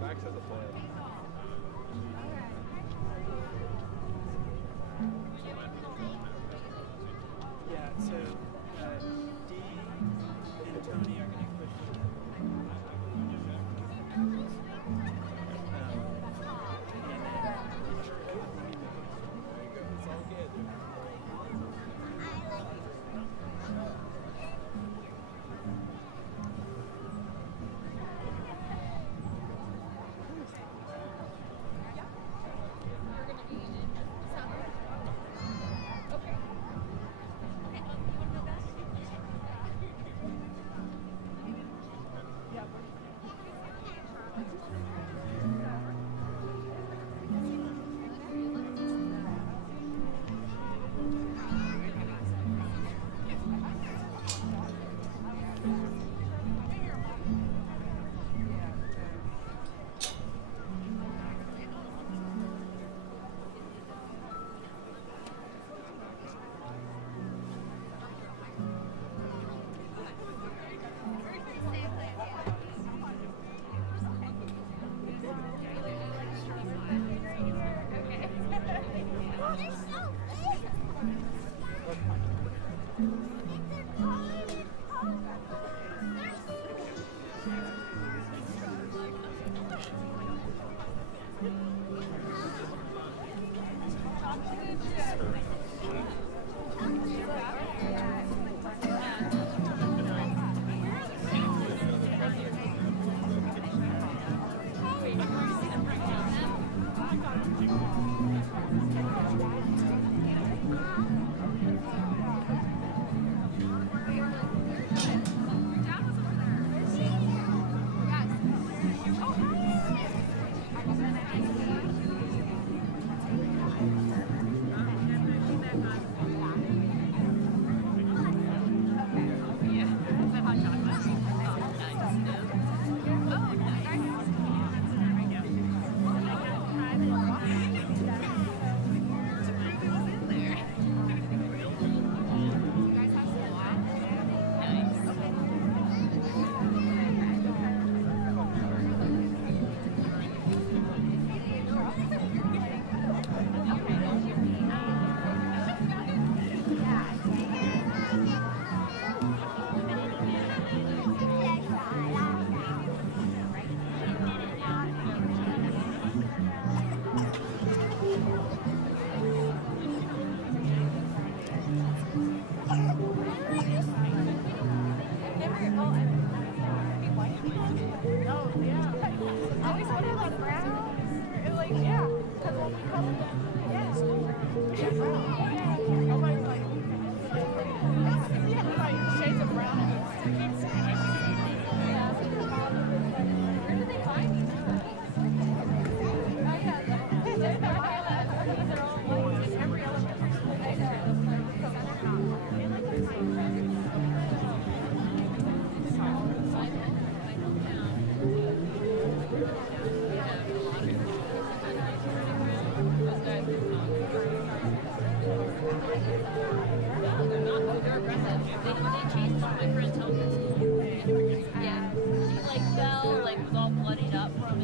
Max has a plan. Yeah, so Dee and Tony are going to push. It's all good. Shades of brown.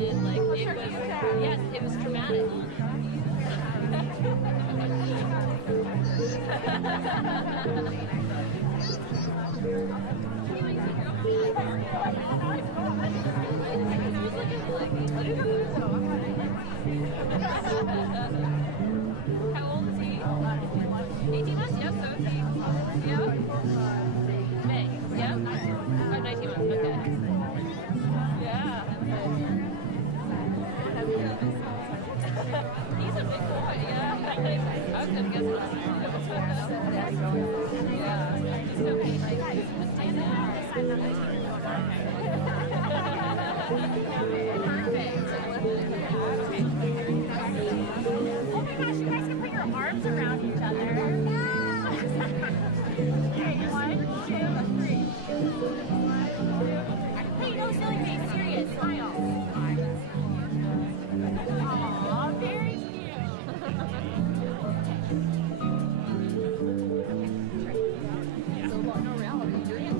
and like it was, yes, it was traumatic. How old is he? 18 months? Yep, so is he. Yep. May. Yep. Oh, 19 months. Okay. Yeah. He's a big boy, yeah. I was gonna guess yeah. Just so he just stand out. Oh my gosh, you guys can put your arms around each other. Okay, 1, 2, 3. Hey, no, silly face, serious, smile. Aw, very cute. So, no reality, you're in.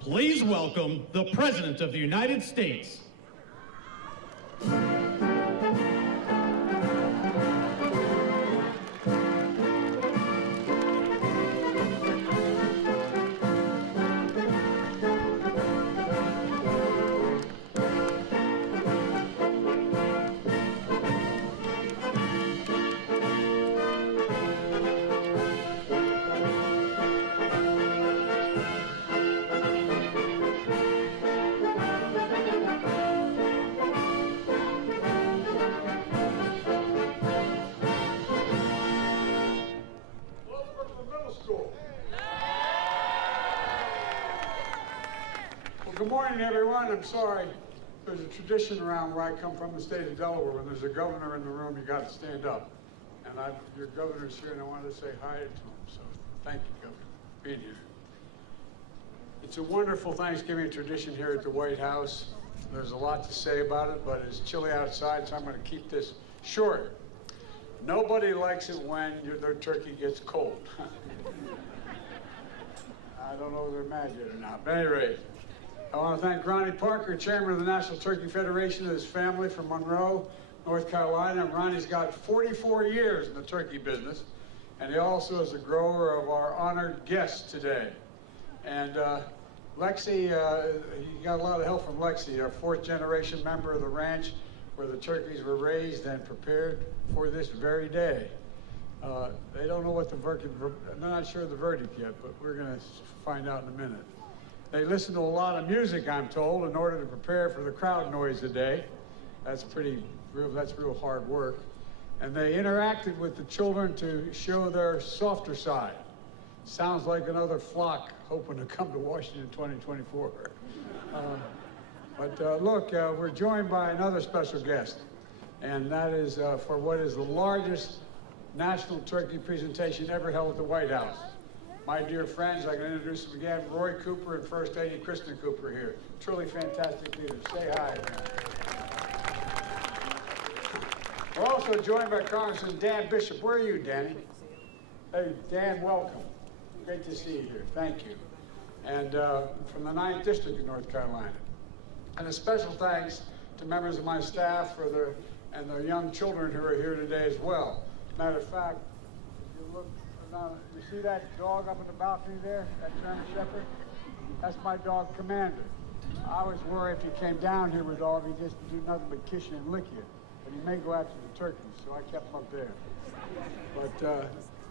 Please welcome the President of the United States. Good morning, everyone. I'm sorry. There's a tradition around where I come from, the state of Delaware. When there's a governor in the room, you got to stand up. And your governor's here, and I wanted to say hi to him. So thank you, Governor, for being here. It's a wonderful Thanksgiving tradition here at the White House. There's a lot to say about it, but it's chilly outside, so I'm going to keep this short. Nobody likes it when their turkey gets cold. I don't know if they're mad yet or not, but at any rate, I want to thank Ronnie Parker, chairman of the National Turkey Federation, and his family from Monroe, North Carolina. And Ronnie's got 44 years in the turkey business, and he also is a grower of our honored guests today. And Lexi, you got a lot of help from Lexi, our fourth-generation member of the ranch, where the turkeys were raised and prepared for this very day. They don't know what the verdict, they're not sure of the verdict yet, but we're going to find out in a minute. They listen to a lot of music, I'm told, in order to prepare for the crowd noise today. That's real hard work. And they interacted with the children to show their softer side. Sounds like another flock hoping to come to Washington in 2024. Look, we're joined by another special guest, and that is for what is the largest national turkey presentation ever held at the White House. My dear friends, I can introduce them again, Roy Cooper and First Lady Kristen Cooper here. Truly fantastic leaders. Say hi. We're also joined by Congressman Dan Bishop. Where are you, Danny? Hey, Dan, welcome. Great to see you here. Thank you. And from the 9th District of North Carolina. And a special thanks to members of my staff and their young children who are here today as well. Matter of fact, if you look, you see that dog up in the balcony there, that German Shepherd? That's my dog, Commander. I was worried if he came down here with dog, he'd just do nothing but kiss you and lick you. But he may go after the turkeys, so I kept him up there. But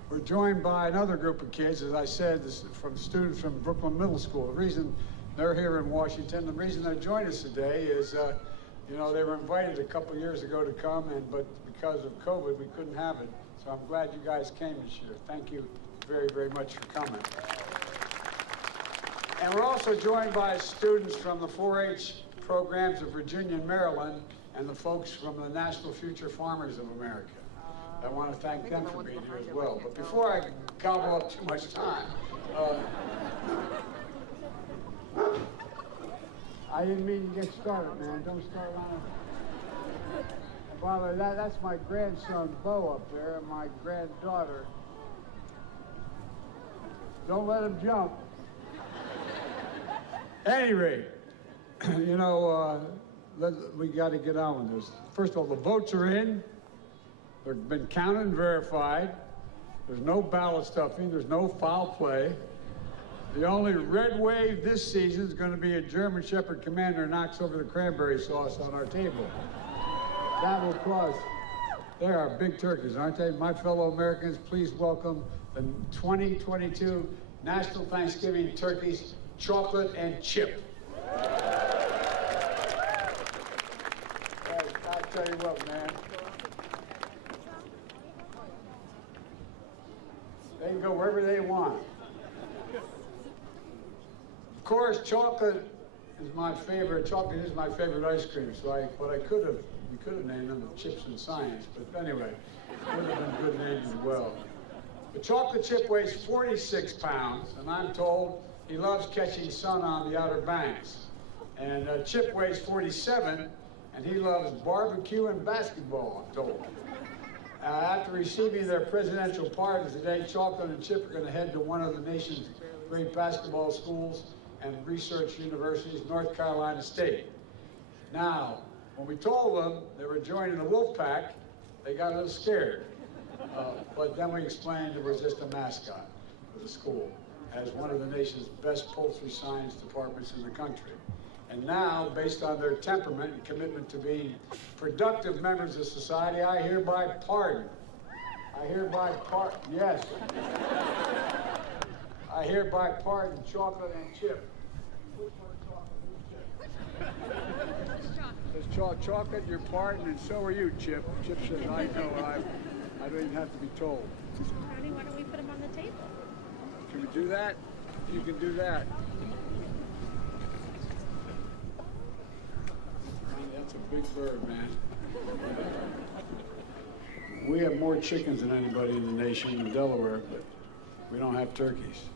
we're joined by another group of kids, as I said, from students from Brooklyn Middle School. The reason they're here in Washington, the reason they joined us today is, you know, they were invited a couple years ago to come, but because of COVID, we couldn't have it. So I'm glad you guys came this year. Thank you very, very much for coming. And we're also joined by students from the 4-H programs of Virginia and Maryland, and the folks from the National Future Farmers of America. I want to thank them for being here as well. But before I gobble up too much time, I didn't mean to get started, man. Don't start on it. By the way, that's my grandson, Bo, up there, and my granddaughter. Don't let him jump. At any rate, you know, we got to get on with this. First of all, the votes are in. They've been counted and verified. There's no ballot stuffing. There's no foul play. The only red wave this season is going to be a German Shepherd Commander knocks over the cranberry sauce on our table. That will cause. They are big turkeys, aren't they? My fellow Americans, please welcome the 2022 National Thanksgiving Turkeys, Chocolate and Chip. I'll tell you what, man. They can go wherever they want. Of course, chocolate is my favorite. Chocolate is my favorite ice cream. So we could have named them Chips and Science. But anyway, it would have been good names as well. The chocolate chip weighs 46 pounds, and I'm told he loves catching sun on the Outer Banks. And Chip weighs 47, and he loves barbecue and basketball, I'm told. After receiving their presidential pardons today, Chocolate and Chip are going to head to one of the nation's great basketball schools and research universities, North Carolina State. Now, when we told them they were joining the wolf pack, they got a little scared. But then we explained it was just a mascot for the school, as one of the nation's best poultry science departments in the country. And now, based on their temperament and commitment to being productive members of society, I hereby pardon. Yes. I hereby pardon Chocolate and Chip. Which one, Chocolate? Who's Chip? Says Chocolate, you're pardoned, and so are you, Chip. Chip says, I know, I don't even have to be told. Honey, why don't we put them on the table? Can we do that? You can do that. That's a big bird, man. We have more chickens than anybody in the nation in Delaware, but we don't have turkeys.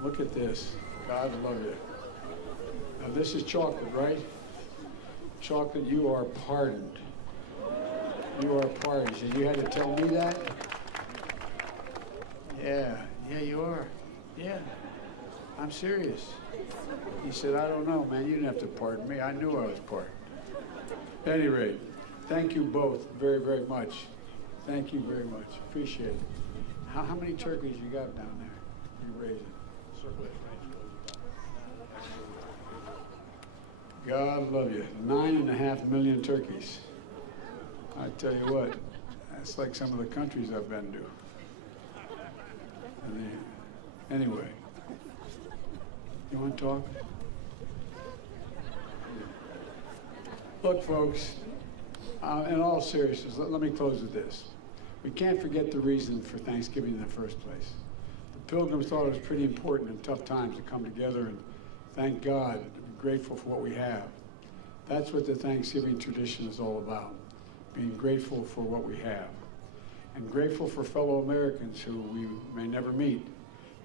Look at this. God love you. Now this is Chocolate, right? Chocolate, you are pardoned. You are pardoned. So you had to tell me that? Yeah, you are. Yeah, I'm serious. He said, I don't know, man. You didn't have to pardon me. I knew I was pardoned. At any rate, thank you both very, very much. Thank you very much. Appreciate it. How many turkeys you got down there? You raising? God love you. 9.5 million turkeys. I tell you what, that's like some of the countries I've been to. Anyway, you want to talk? Look, folks, in all seriousness, let me close with this. We can't forget the reason for Thanksgiving in the first place. The Pilgrims thought it was pretty important in tough times to come together and thank God and be grateful for what we have. That's what the Thanksgiving tradition is all about, being grateful for what we have. And grateful for fellow Americans who we may never meet,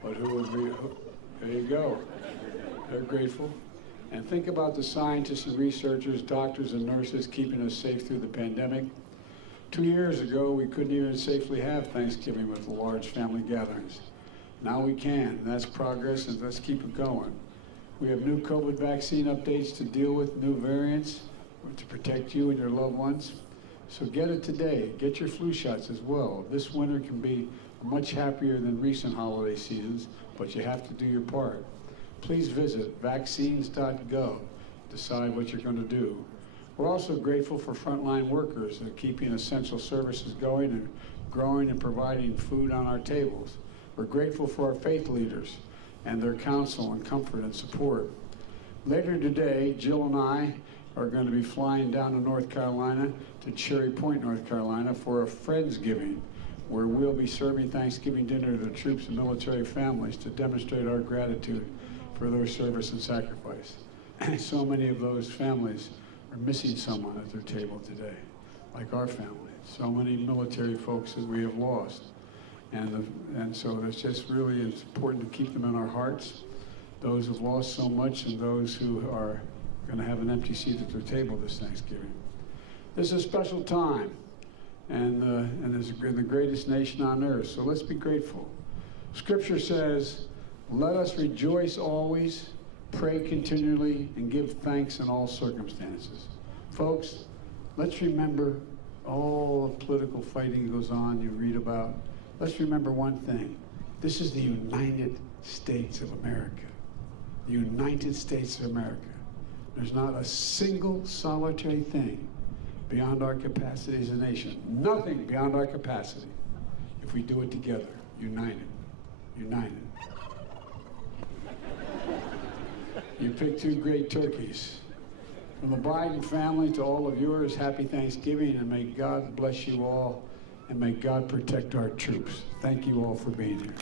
but there you go. They're grateful. And think about the scientists and researchers, doctors and nurses keeping us safe through the pandemic. 2 years ago, we couldn't even safely have Thanksgiving with large family gatherings. Now we can. That's progress, and let's keep it going. We have new COVID vaccine updates to deal with, new variants to protect you and your loved ones. So get it today. Get your flu shots as well. This winter can be much happier than recent holiday seasons, but you have to do your part. Please visit vaccines.gov. Decide what you're going to do. We're also grateful for frontline workers that are keeping essential services going and growing and providing food on our tables. We're grateful for our faith leaders and their counsel and comfort and support. Later today, Jill and I are going to be flying down to North Carolina, to Cherry Point, North Carolina, for a Friendsgiving, where we'll be serving Thanksgiving dinner to the troops and military families to demonstrate our gratitude for their service and sacrifice. So many of those families are missing someone at their table today, like our family. So many military folks that we have lost. And so it's just really important to keep them in our hearts, those who've lost so much and those who are going to have an empty seat at their table this Thanksgiving. This is a special time, and it's the greatest nation on earth, so let's be grateful. Scripture says, let us rejoice always, pray continually, and give thanks in all circumstances. Folks, let's remember all the political fighting goes on you read about. Let's remember one thing. This is the United States of America. The United States of America. There's not a single solitary thing beyond our capacity as a nation. Nothing beyond our capacity if we do it together, united. United. You picked two great turkeys. From the Biden family to all of yours, happy Thanksgiving, and may God bless you all, and may God protect our troops. Thank you all for being here.